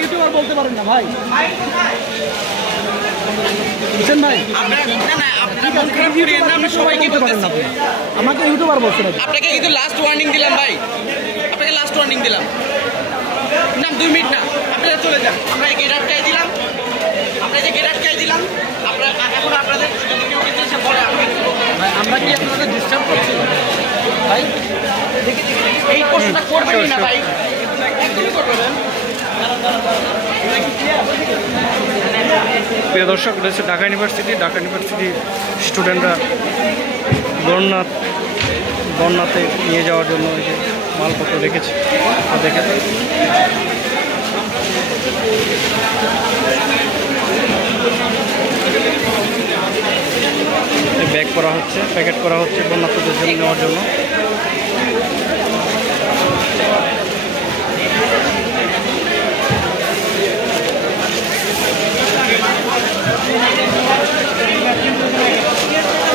YouTuber বলতে পারেন না ভাই, বুঝছেন ভাই? আমাকে ইউটিউবার বলছেন, আপনাকে কিন্তু লাস্ট ওয়ার্নিং দিলাম ভাই, আপনাকে লাস্ট ওয়ার্নিং দিলাম না, 2 মিনিট না, আপনারা চলে যান। আমরা এই গেট আটকাই দিলাম, আমরা যে গেট আটকাই দিলাম, আপনারা এখন আপনাদের যদি কেউ কিছু এসে বলে আমরা কি আপনাদের ডিস্টার্ব করছি ভাই? এই প্রশ্নটা করবেনই না ভাই, একদমই করবেন। প্রিয় দর্শক, এটা হচ্ছে ঢাকা ইউনিভার্সিটি। ঢাকা ইউনিভার্সিটি স্টুডেন্টরা বন্যাতে নিয়ে যাওয়ার জন্য এই যে মালপত্র রেখেছে, দেখে ব্যাগ করা হচ্ছে, প্যাকেট করা হচ্ছে বন্যার্থীদের জন্য নেওয়ার জন্য।